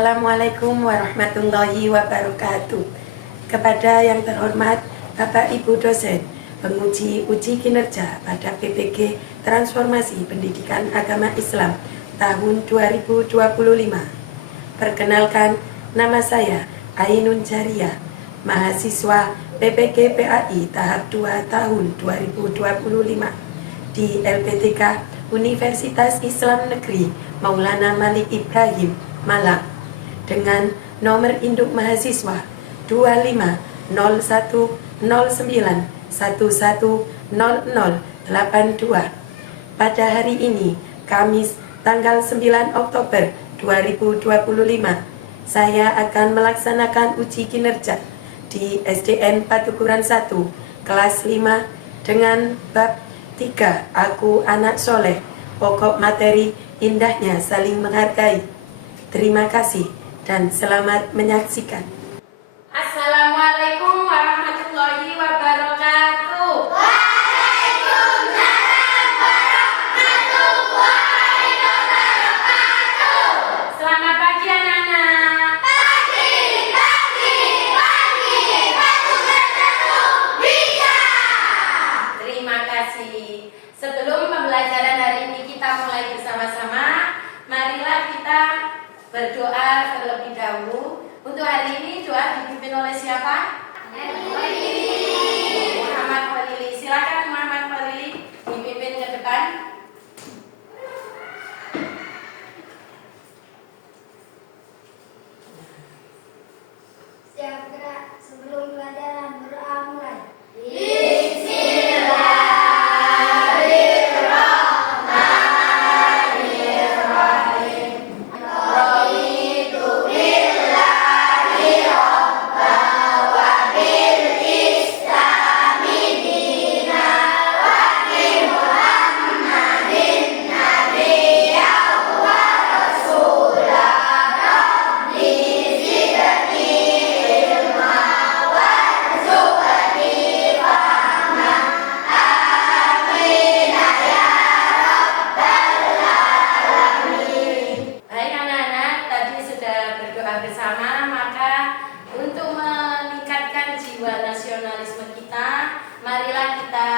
Assalamualaikum warahmatullahi wabarakatuh. Kepada yang terhormat Bapak Ibu dosen, penguji uji kinerja pada PPG Transformasi Pendidikan Agama Islam tahun 2025. Perkenalkan, nama saya Ainun Jariah, mahasiswa PPG PAI tahap 2 tahun 2025 di LPTK Universitas Islam Negeri Maulana Malik Ibrahim, Malang, dengan nomor induk mahasiswa 250109110082. Pada hari ini, Kamis tanggal 9 Oktober 2025, saya akan melaksanakan uji kinerja di SDN Patukuran 1 kelas 5 dengan bab 3 Aku Anak Soleh, pokok materi indahnya saling menghargai. Terima kasih dan selamat menyaksikan. Assalamualaikum warahmatullahi wabarakatuh. Waalaikumsalam warahmatullahi wabarakatuh. Selamat pagi anak-anak. Pagi. Patukuran 1 bisa. Terima kasih. Sebelum pembelajaran hari ini kita mulai bersama-sama, marilah kita berdoa terlebih dahulu. Untuk hari ini doa dipimpin oleh siapa? Muhammad Khalili. Silakan Muhammad Khalili dipimpin ke depan. Siap gerak sebelum pelajaran, berdoa mulai. Baik anak-anak, tadi sudah berdoa bersama, maka untuk meningkatkan jiwa nasionalisme kita, marilah kita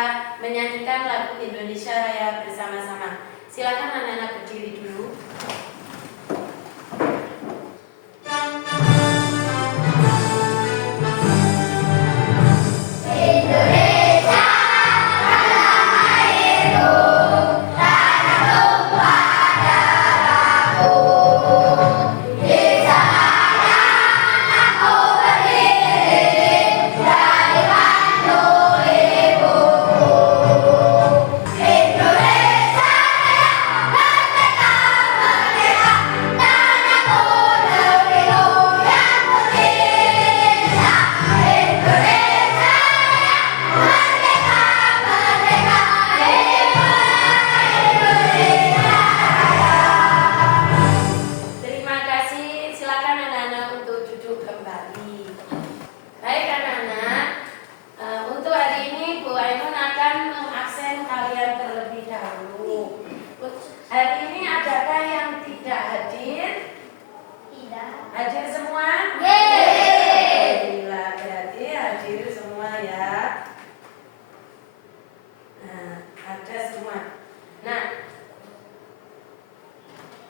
menyanyikan lagu Indonesia Raya bersama-sama. Silakan anak-anak berdiri dulu. Terima kasih. Silakan anak-anak untuk duduk kembali. Baik anak-anak, untuk hari ini Bu Ainun akan mengabsen kalian terlebih dahulu. Hari ini adakah yang tidak hadir? Tidak. Hadir semua? Yeay. Alhamdulillah, berarti hadir semua ya. Nah, ada semua. Nah,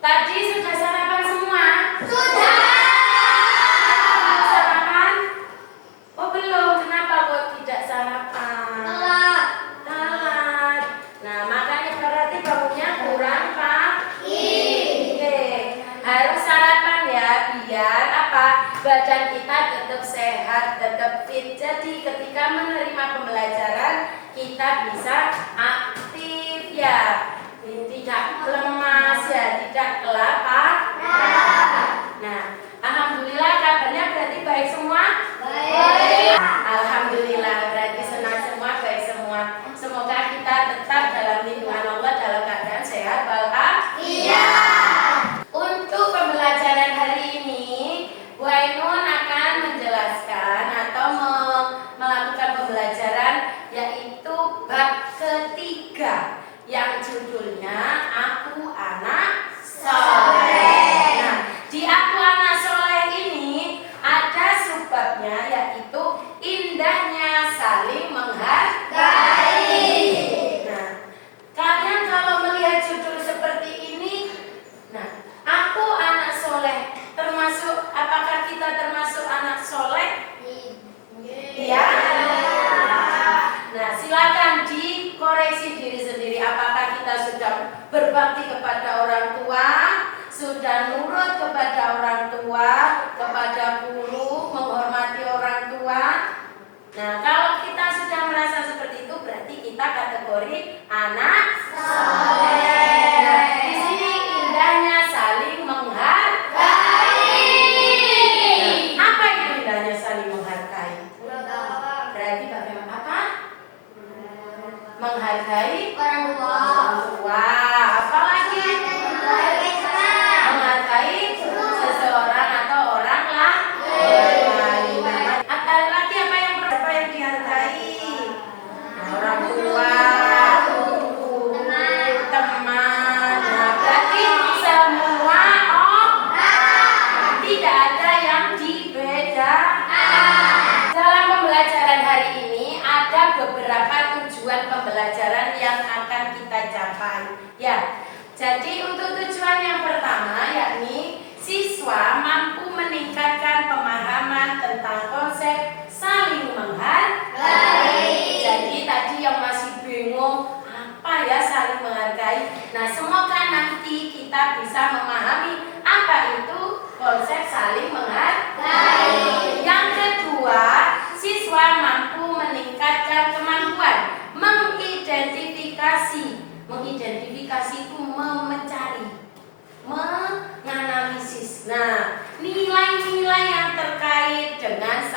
tadi sudah sarapan semua? Sudah. Sarapan? Oh belum, kenapa kok tidak sarapan? Telat. Telat. Nah, makanya berarti bangunnya kurang pagi. Oke, harus sarapan ya, biar apa? Badan kita tetap sehat, tetap fit. Jadi ketika menerima pembelajaran, kita bisa aktif ya. Tidak lemas ya, tidak kelaparan. Nah, alhamdulillah kabarnya berarti baik semua? Baik. Alhamdulillah, berarti senang semua, baik semua. Semoga kita tetap dalam lindungan Allah dalam keadaan sehat walafiat. Untuk pembelajaran hari ini, Bu Ainun akan menjelaskan atau melakukan pembelajaran yaitu bab ketiga yang judulnya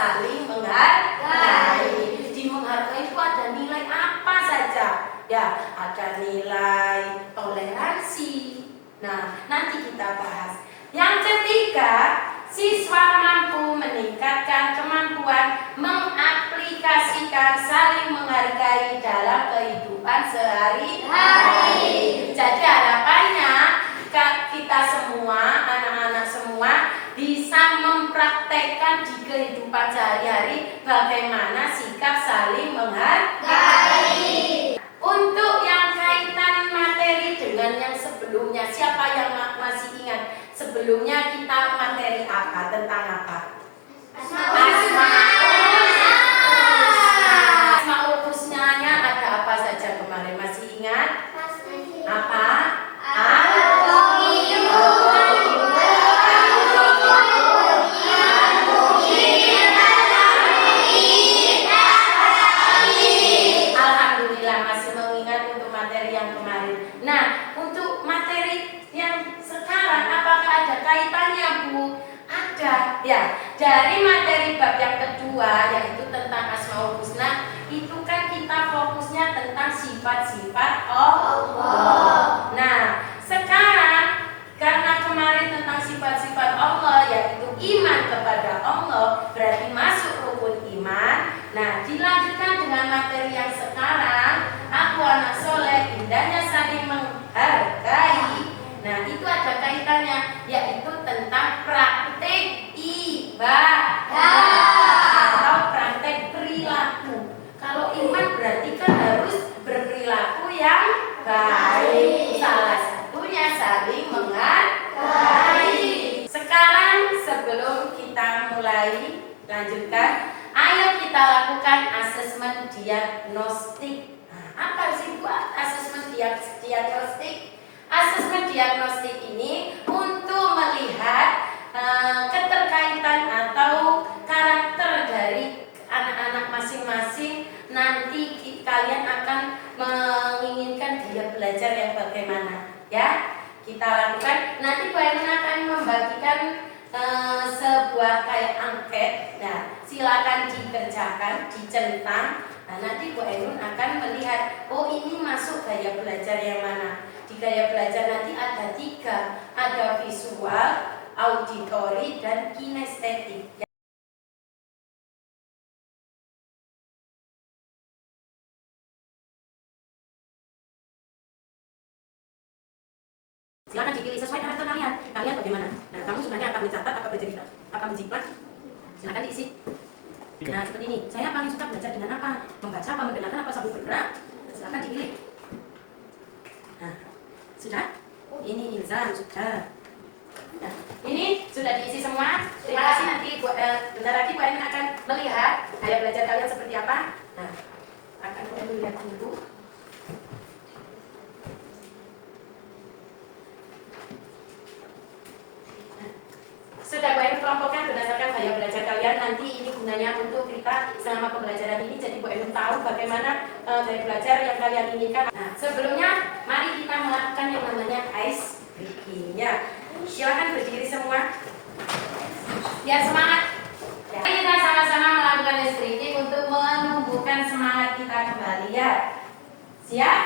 saling menghargai. Di menghargai itu ada nilai apa saja? Ya, ada nilai toleransi. Nah, nanti kita bahas. Yang ketiga, siswa mampu meningkatkan kemampuan mengaplikasikan saling menghargai dalam kehidupan sehari-hari. Jadi harapannya kita semua, anak-anak semua bisa mempraktekkan di kehidupan sehari-hari bagaimana sikap saling menghargai. Untuk yang kaitan materi dengan yang sebelumnya, siapa yang masih ingat sebelumnya kita materi apa, tentang apa? Asmaul Husna-nya ada apa saja kemarin, masih ingat? Apa? Alhamdulillah masih mengingat untuk materi yang kemarin. Nah, untuk materi yang sekarang apakah ada kaitannya, Bu? Ada. Ya, dari materi bab yang kedua yaitu tentang Asmaul Husna, itu kan kita fokusnya tentang sifat-sifat Allah. Nah, sekarang karena kemarin tentang sifat-sifat Allah yaitu iman kepada Allah, berarti masuk rukun iman. Nah, dilanjutkan dengan materi yang sekarang, aku anak soleh, indahnya saling menghargai. Nah, itu ada kaitannya, yaitu tentang praktek ibadah atau praktek perilaku. Kalau iman berarti kan harus berperilaku yang baik. Salah satunya saling menghargai. Sekarang sebelum kita mulai lanjutkan, ayo kita lakukan asesmen diagnostik. Nah, apa sih Bu asesmen diagnostik? Asesmen diagnostik ini untuk melihat keterkaitan atau karakter dari anak-anak masing-masing. Nanti kalian akan menginginkan gaya belajar yang bagaimana, ya? Kita lakukan. Nanti Bu Ainun akan membagikan sebuah kayak angket. Nah, silakan dikerjakan, dicentang. Nah, nanti Bu Ainun akan melihat, oh ini masuk gaya belajar yang mana. Di gaya belajar nanti ada 3, ada visual, auditori, dan kinestetik. Silakan dipilih sesuai karakter kalian. Kalian bagaimana? Nah, kamu sebenarnya akan mencatat, apa bercerita, apa menjiplak? Silakan diisi. Nah, seperti ini. Saya paling suka belajar dengan apa? Membaca, apa mendengarkan, apa sambil bergerak? Silakan dipilih. Nah, sudah? Ini Ilzam sudah. Nah, ini sudah diisi semua. Terima kasih. Nanti bentar lagi Bu Ainun akan melihat gaya belajar kalian seperti apa. Nah, akan Bu Ainun lihat dulu. Sudah Bu Ainun kelompokkan berdasarkan gaya belajar kalian. Nanti ini gunanya untuk kita selama pembelajaran ini. Jadi Bu Ainun tahu bagaimana gaya belajar yang kalian inginkan. Nah, sebelumnya mari kita melakukan yang namanya ice breaking. Ya, silakan berdiri semua. Biar semangat. Ya. Kita sama-sama melakukan ice breaking untuk menumbuhkan semangat kita kembali, ya. Siap?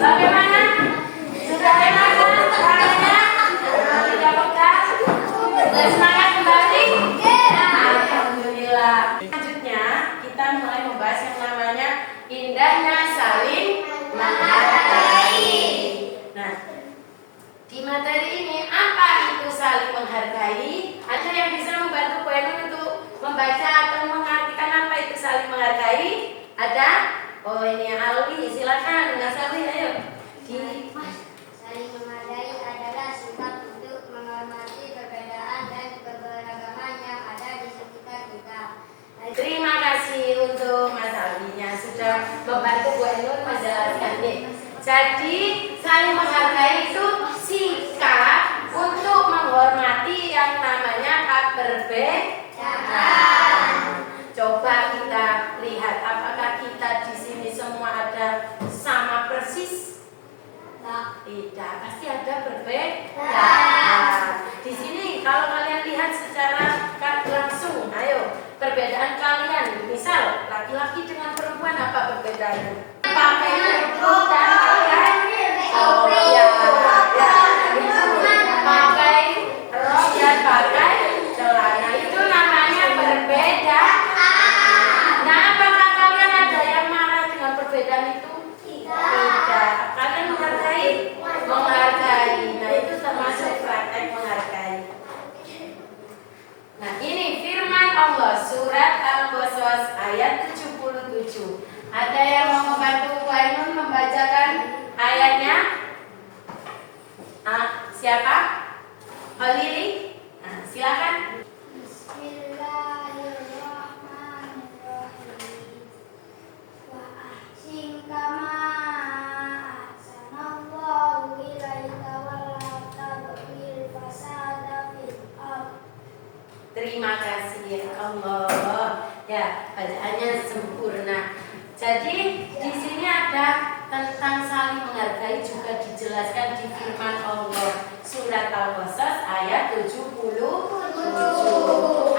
Bagaimana? Sudah enak kan caranya? Tidak pekat? Bersemangat kembali? Alhamdulillah. Selanjutnya kita mulai membahas yang namanya indahnya saling menghargai. Nah, di materi ini apa itu saling menghargai? Ada yang bisa membantu Bu Ainun untuk membaca atau mengartikan apa itu saling menghargai? Ada? Oh ini Alwi, silakan Mas Alwi, ayo. Saling menghargai adalah sifat untuk menghormati perbedaan dan keberagaman yang ada di sekitar kita. Terima kasih untuk Mas Alwinya sudah membantu Bu Ainun menjelaskan nih. Jadi saling menghargai itu sikap untuk menghormati yang namanya perbedaan. Coba kita lihat apakah kita di sini semua ada sama persis? Tidak, pasti ada perbedaan. Di sini kalau kalian lihat secara langsung, ayo perbedaan kalian. Misal laki-laki dengan perempuan apa perbedaannya? Pakai kerudung dan pakai rok dan pakai celana itu namanya perbedaan. Nah, apakah kalian ada yang marah dengan perbedaan itu? Tidak. Kalian menghargai? Menghargai. Nah, itu termasuk praktek menghargai. Nah, ini firman Allah surat Al-Qasas ayat 77. Ada yang mau membantu Bu Ainun membacakan ayatnya? Siapa? Lili? Nah, silakan. Bismillahirrahmanirrahim. Wa ahsin kama ahsanallahu ilaika wa la tabghil fasada fil ardh. Terima kasih ya Allah. Ya, bacaannya sempurna. Jadi di sini ada tentang saling menghargai juga dijelaskan di firman Allah surat Al-Qasas ayat 77.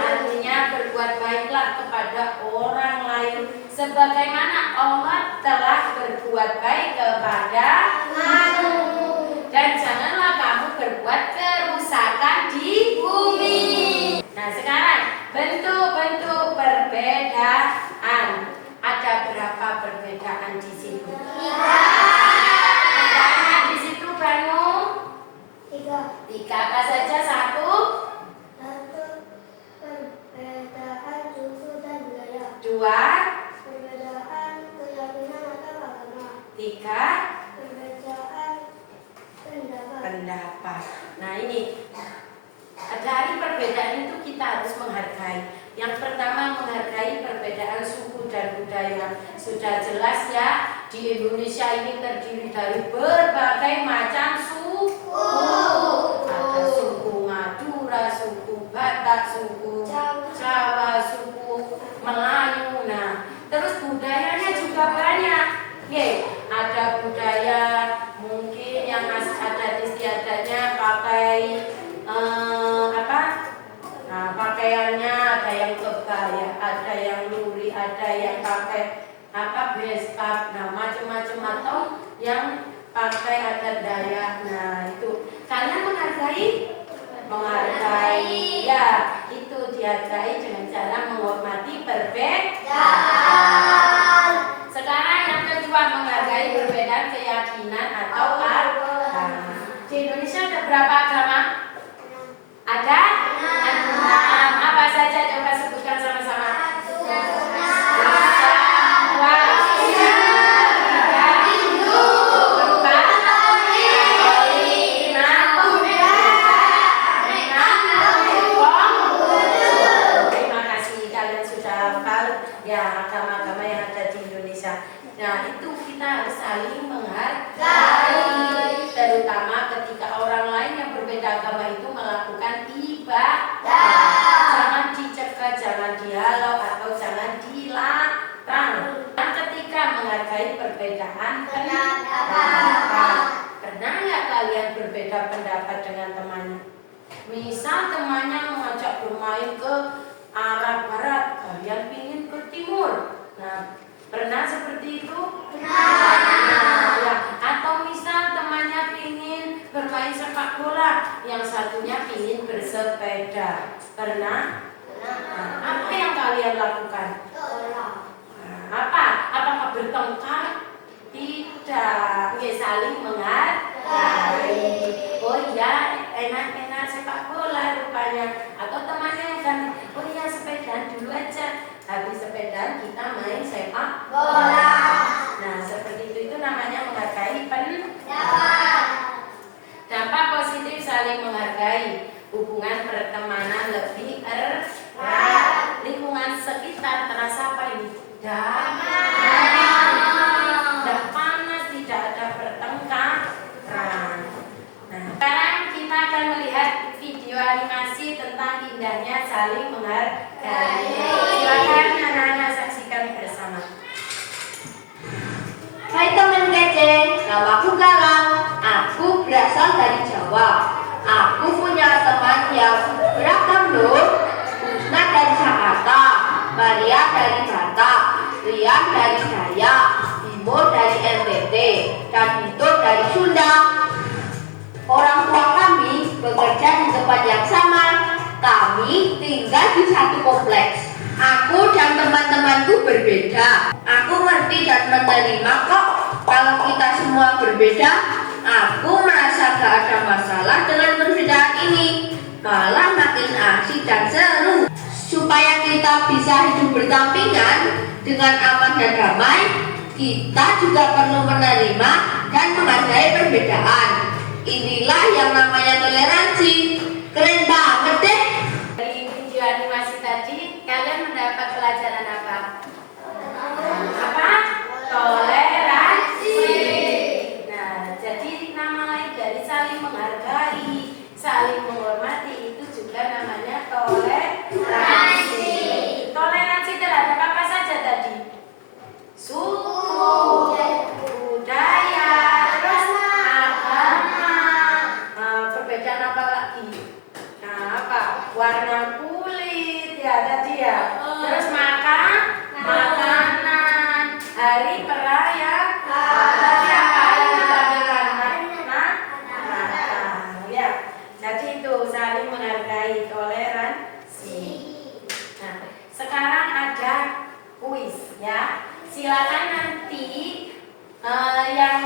Artinya berbuat baiklah kepada orang lain sebagaimana Allah telah berbuat baik kepadamu. Dan janganlah kamu berbuat kerusakan di bumi. Nah, sekarang bentuk-bentuk perbedaan. Ada berapa perbedaan di sini? Banyak di situ Banu. 3. 3 apa saja? 1. 1. Perbedaan suku dan budaya. 2. Perbedaan keyakinan atau agama. 3. Perbedaan Pendapat. Nah, ini dari perbedaan itu kita harus menghargai. Yang pertama menghargai perbedaan suku dan budaya. Sudah jelas ya, di Indonesia ini terdiri dari berbagai macam suku. Ada suku Madura, suku Batak, suku Jawa, suku Melayu. Nah, terus budayanya juga banyak. Ada budaya mungkin yang adat istiadatnya pakai pakaiannya ada yang kebaya, ada yang luri, ada yang pakai beskap, nah macam-macam atau yang pakai adat Dayak. Nah itu kalian menghargai ya, itu dihargai dengan cara menghormati perbedaan. Sekarang yang kedua menghargai perbedaan keyakinan atau agama. Di Indonesia ada berapa agama? Ada? Apa saja coba sebutkan sama-sama. Terima kasih kalian sudah hafal ya agama-agama yang ada di Indonesia. Nah itu kita harus saling menghargai, terutama ketika orang lain yang berbeda agama itu melakukan ibadah. Jangan dicegah, jangan dihalau atau jangan dilarang. Dan ketika menghargai perbedaan pendapat. Pernah nggak kalian berbeda pendapat dengan temannya? Misal temannya mengajak bermain ke arah barat, kalian ingin ke timur. Nah, pernah seperti itu? Nah, ya. Atau Pernah? Nah, apa yang kalian lakukan? Nah, apa? Apakah bertengkar? Tidak. Ya, saling menghargai. Oh iya, enak-enak sepak bola rupanya. Atau temannya yang ganti, oh iya sepedaan dulu aja. Habis sepedaan kita main sepak bola. Nah, seperti itu namanya menghargai pendapat. Dampak positif saling menghargai. Hubungan pertemanan lebih erat. Lingkungan sekitar terasa apa ini? Damai. Tidak panas, tidak ada pertengkaran. Nah, sekarang kita akan melihat video animasi tentang indahnya saling menghargai. Silakan anak-anak saksikan bersama. Hai teman kece, namaku Galang. Aku berasal dari Jawa. Aku punya teman yang beragam loh. Usna dari Jakarta, Maria dari Batak, Rian dari Dayak, Bimo dari NTT, dan Dito dari Sunda. Orang tua kami bekerja di tempat yang sama. Kami tinggal di satu kompleks. Aku dan teman-temanku berbeda. Aku ngerti dan menerima kok kalau kita semua berbeda. Aku merasa gak ada masalah dengan perbedaan ini. Malah makin asik dan seru. Supaya kita bisa hidup berdampingan dengan aman dan damai, kita juga perlu menerima dan menghargai perbedaan. Inilah yang namanya toleransi. Keren banget deh. Dari video animasi tadi, kalian mendapat pelajaran apa? Apa? Toleransi. Nah, jadi nama lain dari saling menghargai, saling menghormati itu juga namanya toleransi. Toleransi terhadap apa saja tadi? Suku, budaya, terus agama. Perbedaan apa lagi? Nah, apa? Warna kulit ya tadi ya. Terus makanan, hari perayaan. Tadi apa yang ditampilkan? Natal. Ya. Jadi itu saling menghargai, toleransi. Nah, sekarang ada kuis ya. Silakan nanti yang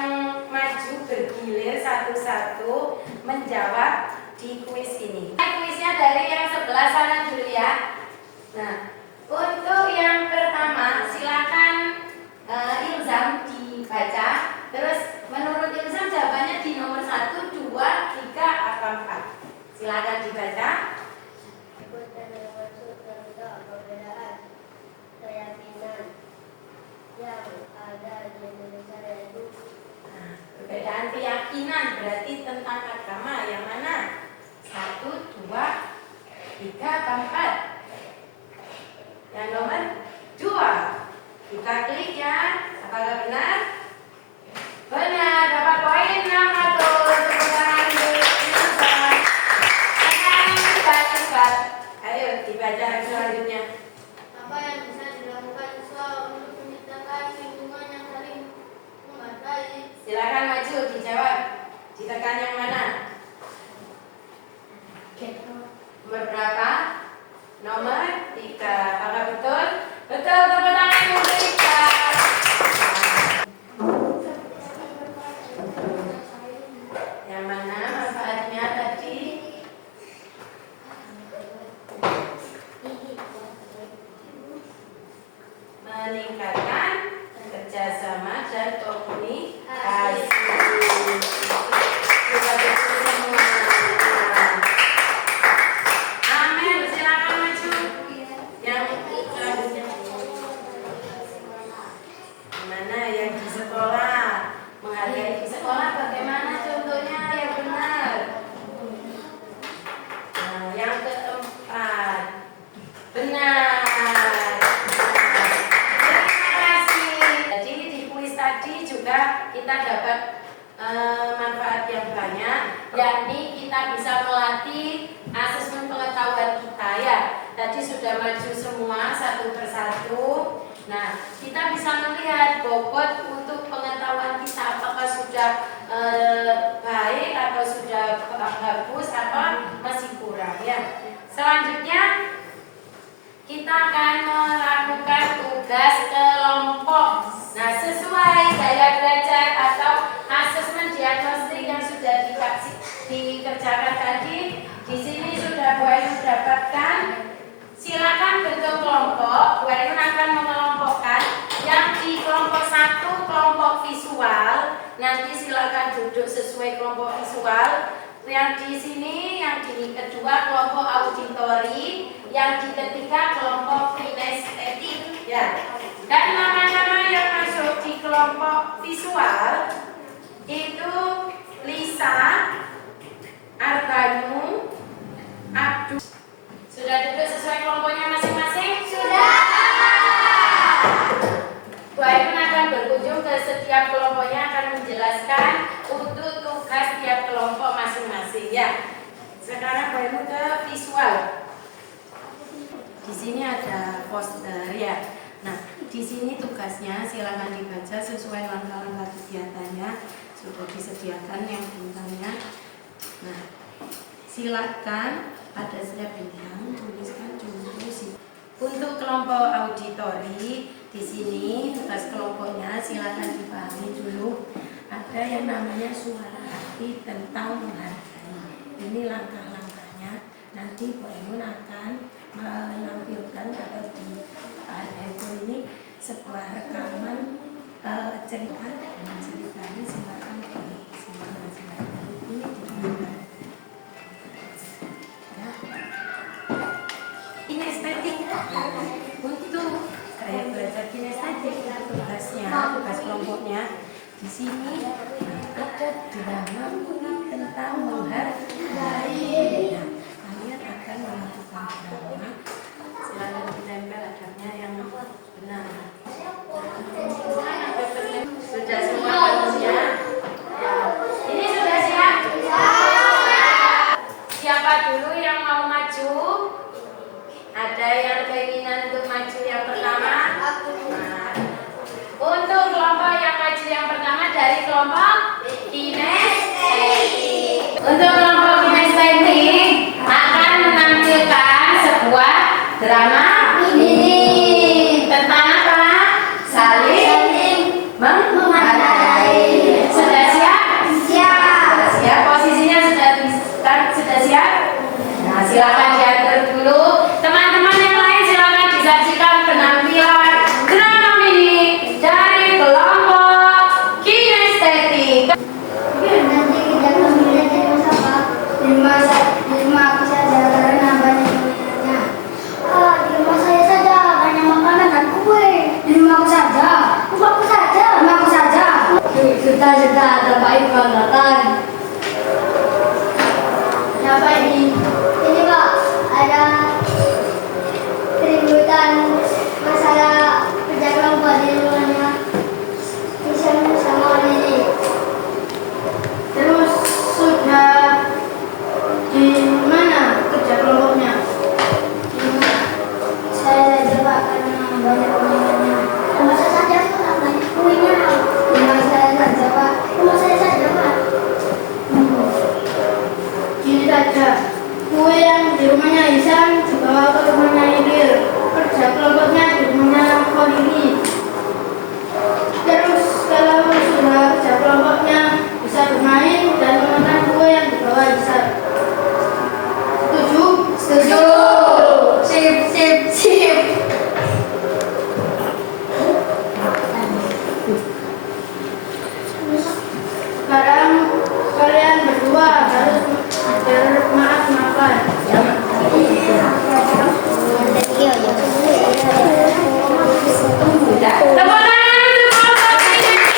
maju bergilir satu-satu menjawab di kuis ini. Kuisnya dari yang sebelah sana dulu ya. Nah, untuk yang pertama silakan Ilzam dibaca. Terus menurut Ilzam jawabannya di nomor 1, 2, 3, atau 4. Silakan dibaca. Perbedaan keyakinan yang ada di Indonesia yaitu Nah, perbedaan keyakinan berarti tentang agama yang mana? 1, 2, 3, atau 4? Yang nomor 2. Kita klik ya. Apakah benar? Benar, dapat poin 600. Tepuk tangan dulu. Sekarang kita cepat. Ayo dibaca selanjutnya. apa yang bisa dilakukan siswa untuk menciptakan lingkungan yang saling menghargai. Silakan maju dijawab. Ditekan yang mana? Nomor berapa? Nomor 3. Apakah betul? Betul, tepuk tangan untuk Rika. Yang mana manfaatnya tadi? Meningkatkan kerjasama dan komunikasi. Sudah betul semua. Amin, silakan maju. Yang selanjutnya. Mana yang di sekolah? Menghargai di sekolah bagaimana contohnya yang benar? Nah, yang keempat. Benar. Terima kasih. Jadi di kuis tadi juga kita dapat manfaat yang banyak, yakni kita bisa melatih asesmen pengetahuan kita ya. Tadi sudah maju semua satu persatu. Nah, kita bisa melihat bobot untuk pengetahuan kita apakah sudah baik atau sudah bagus atau masih kurang ya. Selanjutnya kita akan melakukan tugas kelompok. Nah, sesuai gaya belajar atau asesmen diagnostik yang sudah dikerjakan tadi, di sini sudah Bu Ainun dapatkan. Silakan bentuk kelompok. Bu Ainun akan mengelompokkan yang di kelompok 1 kelompok visual. Nanti silakan duduk sesuai kelompok visual. Yang di sini, yang di kedua kelompok auditori, yang di ketiga kelompok kinestetik, ya. Dan nama-nama yang masuk di kelompok visual itu Lisa, Arbanu, Abdul. Sudah duduk sesuai kelompoknya masing-masing? Sudah. Bu Ainun akan berkunjung ke setiap kelompoknya, akan menjelaskan untuk tugas setiap kelompok masing-masing, ya. Sekarang Bu Ainun ke visual. Di sini ada poster, ya. Nah, di sini tugasnya silakan dibaca sesuai langkah-langkah kegiatannya, sudah disediakan yang bintangnya. Nah, silakan pada setiap bintang tuliskan judul. Untuk kelompok auditori, di sini tugas kelompoknya silakan dipahami dulu. Ada yang namanya suara hati tentang menghargai. Ini langkah-langkahnya. Nanti Bu Ainun akan menampilkan atau di ini sebuah rekaman cerita, dan ceritanya silakan disimak. Ini didengarkan. Ya. Kinestetik untuk gaya belajar kinestetik, tugasnya, tugas kelompoknya di sini ada drama tentang menghargai. Nah, kalian akan melakukan drama. Silakan ditempel adabnya yang benar. Sudah semua manusia? Ya. Ini sudah siap? Siapa dulu yang mau maju? Ada yang keinginan untuk maju yang pertama? Nah, untuk kelompok yang maju yang pertama dari kelompok kinestetik. Untuk kelompok kinestetik akan menampilkan sebuah drama ini tentang apa? Saling menghargai. Sudah siap? Siap. Siap. Posisinya sudah siap? Nah, silakan diatur dulu. Teman-teman yang lain silakan disaksikan penampilan drama mini dari kelompok kinestetik. Nanti kita kembali ke apa? Di rumah aku saja karena banyak temannya. Di rumah saya saja banyak makanan dan kue. Di rumahku saja. Rumahku saja. Rumahku saja. Serta ada baik datang. Siapa ini? Ini Pak, ada keributan masalah kerja kelompok di rumahnya. Bisa sama ini. Terus sudah di mana kerja kelompoknya? Saya saja Pak karena banyak temannya. Rumah saya saja Pak, banyak kuenya. Rumah saya saja Pak. Rumah saya saja Pak. Gini saja, kue yang di rumahnya Ihsan dibawa ke rumahnya Idil, kerja kelompoknya di rumahnya Kholili. Terus kalau sudah kerja kelompoknya bisa bermain dan memakan kue yang dibawa Ihsan. Setuju? Setuju. Sip, sip, sip. Sekarang kalian berdua harus bermaaf-maafan. Tepuk tangan untuk kelompok kinestetik.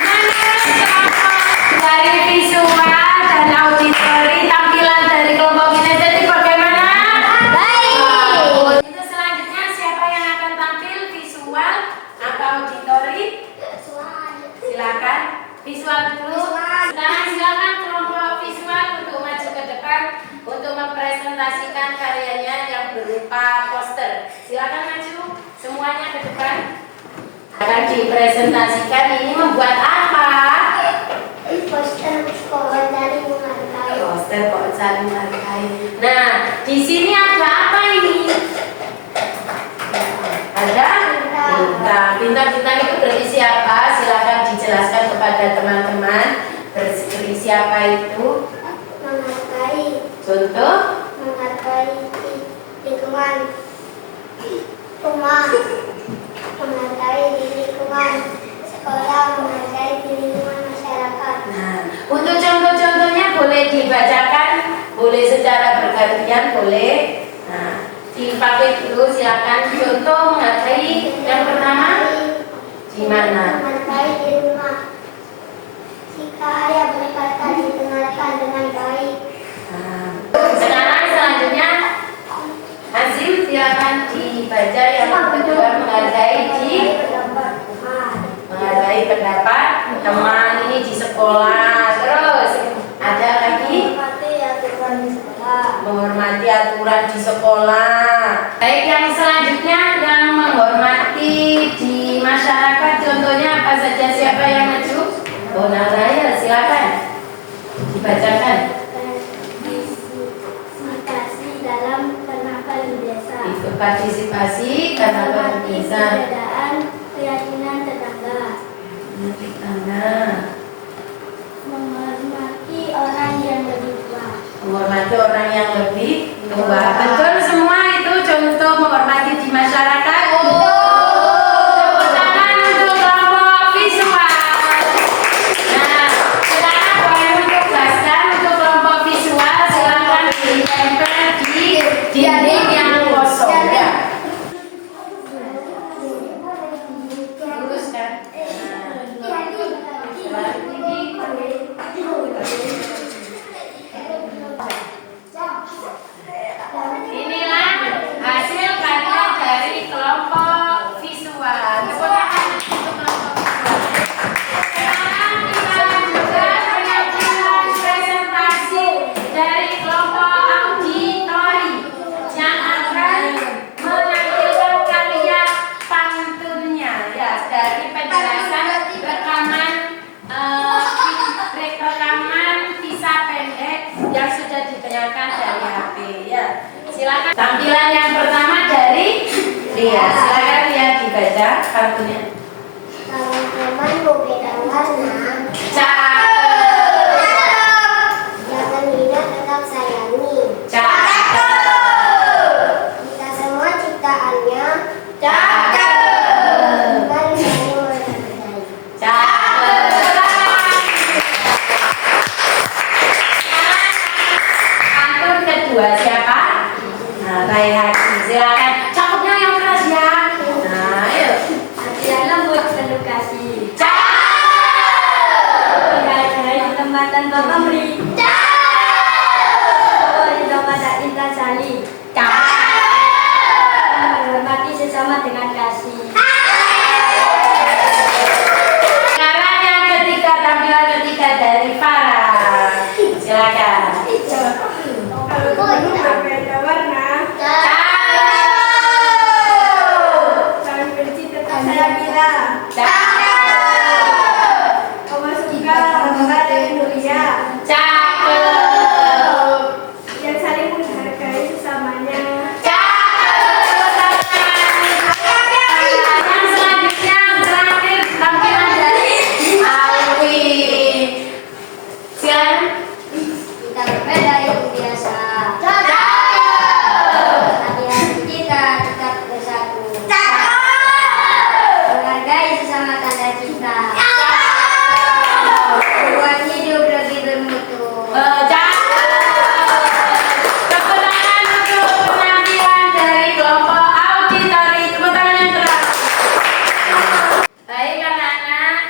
Menurut kelompok dari visual dan auditori, tampilan dari kelompok kinestetik bagaimana? Baik. Itu selanjutnya siapa yang akan tampil, visual atau auditori? Silakan visual dulu. Sekarang silakan kelompok visual untuk maju ke depan untuk mempresentasikan karyanya yang berupa poster. Silakan maju semuanya ke depan. Akan dipresentasikan ini membuat apa? Ada? Bintang. Bintang-bintang itu berisi apa? Silakan dijelaskan kepada teman-teman. Berisi apa itu? Menghargai. Contoh? Menghargai lingkungan rumah, menghargai di lingkungan sekolah, menghargai di lingkungan masyarakat. Nah, untuk contoh-contohnya boleh dibacakan, boleh secara bergantian, boleh. Nah, dipakai dulu silakan. Contoh menghargai yang pertama di mana? Menghargai di rumah. Jika ayah berkata didengarkan dengan baik. Nah, sekarang selanjutnya Azim silakan dibaca yang kedua, menghargai di menghargai pendapat teman ini di sekolah. Terus ada lagi menghormati aturan di sekolah. Baik, yang selanjutnya yang menghormati di masyarakat, contohnya apa saja, siapa yang maju? Bonaraya, silakan dibacakan. Partisipasi dalam karnaval desa. Ikut partisipasi karena bisa Perbedaan keyakinan tetangga. Menghormati orang yang lebih tua. Menghormati orang yang lebih tua. Betul semua itu contoh menghormati di masyarakat. Tepuk tangan untuk kelompok visual. Nah, sekarang boleh menjelaskan untuk kelompok visual, silakan ditempel di dinding yang kosong ya. Luruskan. Inilah hasil karya dari kelompok visual. Tepuk tangan untuk kelompok visual. Sekarang kita lanjutkan penampilan presentasi dari kelompok auditori yang akan menampilkan karya pantunnya ya, dari penjelasan rekaman kisah pendek yang sudah ditayangkan dari HP ya. Silakan. Tampilan yang pertama dari Ria. Silakan Ria dibaca kartunya. Teman-teman berbeda warna. Cakep. Jangan hina, tetap sayangi. Cakep. Kita semua ciptaannya. Cakep. Bukan saling menghargai. Cakep. Pantun kedua siapa? Nah, Rayhati. Silakan. Cakepnya yang keras ya. Nah, ayo. Hati yang lembut penuh kasih. Cakep. Menghargai tempat tanpa pamrih. Ridho pada intan sali. Cakep. Menghormati sesama dengan kasih. Sekarang yang ketiga, tampilan ketiga dari Farah. Silakan. Kalau kamu berbeda warna, Cakep. jangan benci tetap sayangilah. Cakep. Kamu suka bangga dan mulia. Cakep. Yang saling menghargai sesamanya. Cakep. Yang selanjutnya terakhir tampilan dari Alwi. Silakan. Kita berbeda itu biasa. Cakep. Hati-hati kita tetap bersatu. Cakep. Menghargai sesama tanda cinta. Cakep. Membuat hidup lebih bermutu. Cakep. Tepuk tangan untuk penampilan dari kelompok auditori. Tepuk tangan yang keras. Baik anak-anak,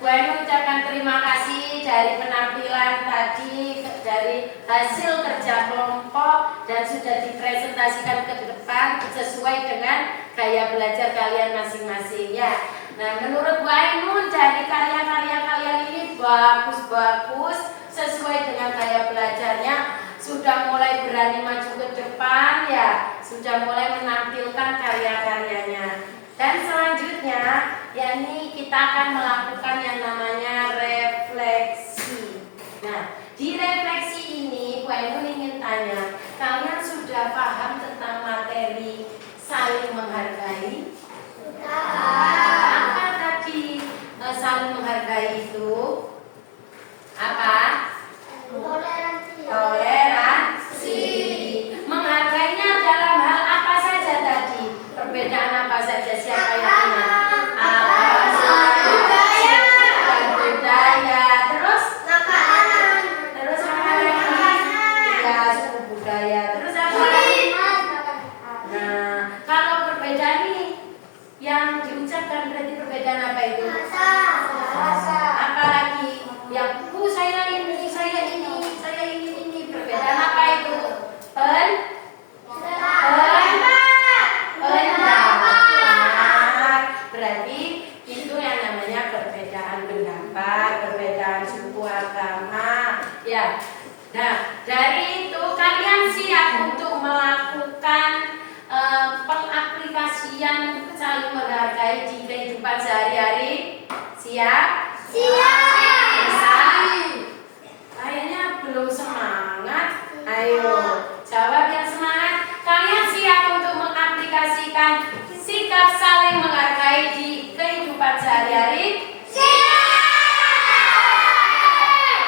Bu Enu ucapkan terima kasih dari penampilan tadi, dari hasil kerja kelompok dan sudah dipresentasikan ke depan sesuai dengan gaya belajar kalian masing-masing ya. Nah, menurut Bu Ainun dari karya-karya kalian ini bagus-bagus sesuai dengan gaya belajarnya, sudah mulai berani maju ke depan ya, sudah mulai menampilkan karya-karyanya. Dan selanjutnya, yakni kita akan melakukan yang namanya refleksi. Nah, di refleksi ini Bu Ainun ingin tanya, kalian sudah paham tentang materi saling menghargai? perbedaan apa saja? Siapa yang ingat? Budaya. Terus? Terus apa lagi? Ya, suku budaya. Terus apa lagi? Nah, kalau perbedaan ini yang diucapkan berarti perbedaan apa itu? Apalagi yang saya ini perbedaan apa itu? Pendapat. Berarti itu yang namanya perbedaan pendapat, perbedaan suku agama. Ya. Nah, dari itu kalian siap untuk melakukan pengaplikasian saling menghargai di kehidupan sehari-hari? Siap? Bisa? Kayaknya belum semangat. Ayo, jawab yang semangat. Kalian siap untuk mengaplikasikan sikap saling menghargai di kehidupan sehari-hari?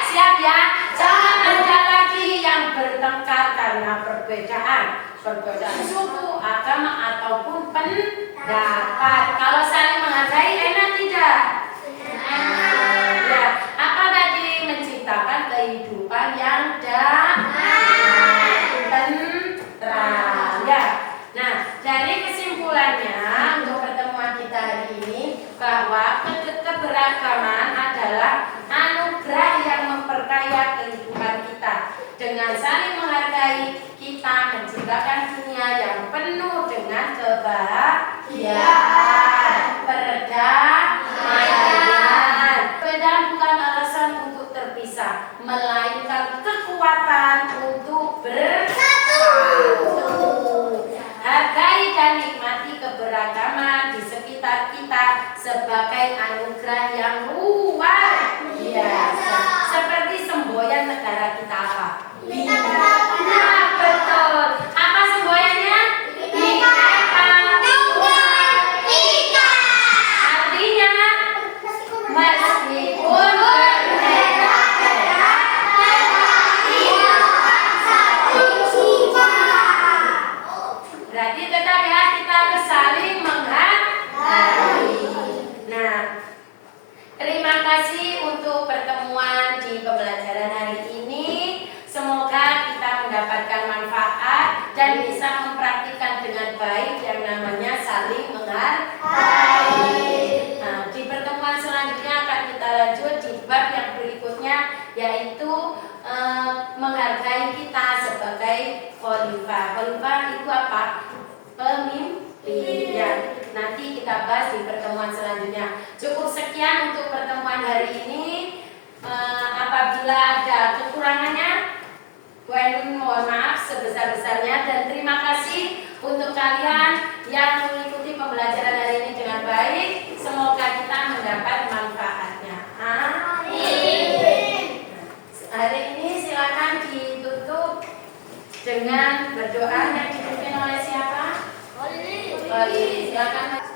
Siap ya? Jangan ada lagi yang bertengkar karena perbedaan suku, agama ataupun pendapat. Kalau saling menghargai enak tidak? Ya, apa tadi? Menciptakan kehidupan yang tentram. Ya. Nah, dari kesimpulannya untuk pertemuan kita hari ini bahwa keberagaman adalah anugerah yang memperkaya kehidupan kita. Dengan saling menghargai, kita menciptakan dunia yang penuh dengan kebahagiaan, perdamaian. Perbedaan bukan alasan untuk terpisah, melainkan kekuatan untuk bersatu. Hargai dan nikmati keberagaman di sekitar kita sebagai anugerah yang luar biasa. Seperti semboyan negara kita apa? Nah, betul. Apa semboyannya? Bineka Tunggal Ika. Artinya meskipun berbeda berarti tetap ya kita harus saling menghargai. Nah, terima kasih untuk pertemuan di pembelajaran hari ini. Semoga kita mendapatkan manfaat dan bisa mempraktikkan dengan baik yang namanya saling menghargai. Nah, di pertemuan selanjutnya akan kita lanjut di bab yang berikutnya, yaitu menghargai kita sebagai khalifah. Khalifah itu apa? Pemimpin. Ya, nanti kita bahas di pertemuan selanjutnya. Cukup sekian untuk pertemuan hari ini. Apabila ada kekurangannya, Bu Ainun mohon maaf sebesar-besarnya, dan terima kasih untuk kalian yang mengikuti pembelajaran hari ini dengan baik. Semoga kita mendapat manfaatnya. Amin. Hari ini silakan ditutup dengan berdoa yang dipimpin oleh siapa? Oli. Silakan.